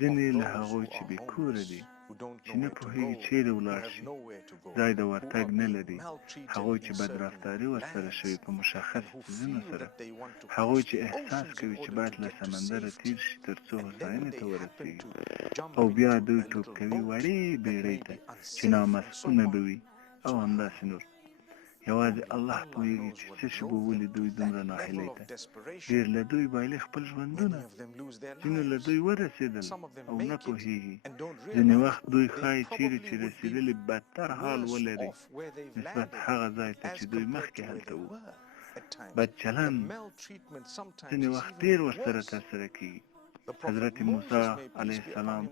ځینې له هغوی چې بې کوره دي، چې نه پوهېږي چیرې ولاړ شي، ځای د ورتګ نه لري، هغوی چې بدرفتاري ورسره شوي په مشخصو څیزونو سره، هغوی چې احساس کوي چې باید له سمندره تیر شي تر څو هوساینې ته ورسېږي، او بیا دوی ټوپ کوي وړې بیړۍ ته چې نامسؤونه به وي، او همداسې نور. یوازې الله پوهېږي چې څه شي به ولي دوی دومره ناهیلۍ ته. ډېر له دوی بایلي خپل ژوندونه، ځینو له دوی ورسېدل او نه پوهېږي. ځینې وخت دوی ښایي چیرې چې رسېدلي بدتر حال ولري نسبت هغه ځای ته چې دوی مخکې هلته وو. بد چلند ځینې وخت ډېر ورسره ترسره کېږي. حضرت موسی علیه السلام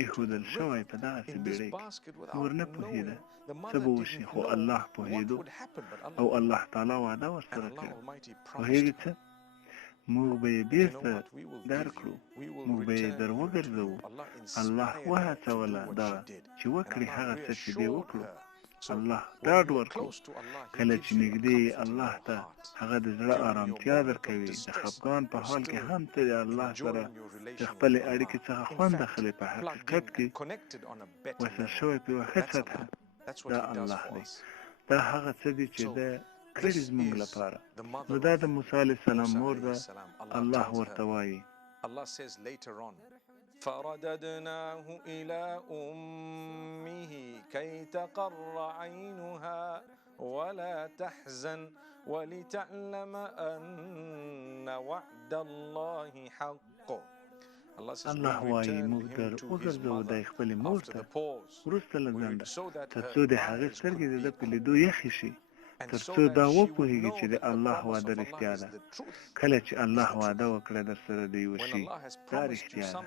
ایښودل شوی په دغسې بیړۍ کې، نور نه پوهېده څه به وشي، خو الله پوهېدو او الله تعالی وعده ورسره کړې. پوهېږي څه؟ موږ به یې بېرته درکړو، موږ به یې در وګرځوو. الله وهڅوله دغه چې وکړي هغه څه چې دې وکړو. الله ډاډ ورکړو. کله چې نږدې الله ته، هغه د زړه آرامتیا درکوي. د خفګان په حال کې هم ته د الله سره د خپلې اړیکې څخه خوند اخلي. په حقیقت کې وصل شوی په یوه ښه سطحه. دا الله دی. دا هغه څه دي چې ده کړي زموږ لپاره. نو دا د موسی علیه السلام مور ده. الله ورته وایي فرددناه إلى أمه كي تقر عينها ولا تحزن ولتعلم أن وعد الله حق. الله وایي موږ در وګرځوو دی خپلې مور ته وروسته له ځنډه، تر څو د هغې سترګې د ده په لیدو یخې شي، تر څو دا وپوهېږي چې د الله وعده رښتیا ده. کله چې الله وعده وکړه در سره د یوه شي، دا رښتیا ده.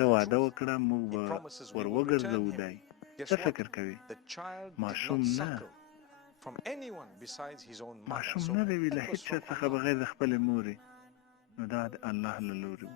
ده وعده وکړه موږ به ور وګرځوو دی. څه فکر کوي؟ ماشوم نه. ماشوم نه دی له هېڅ چا څخه بغیر د خپلې مورې. نو دا د الله له لورې و.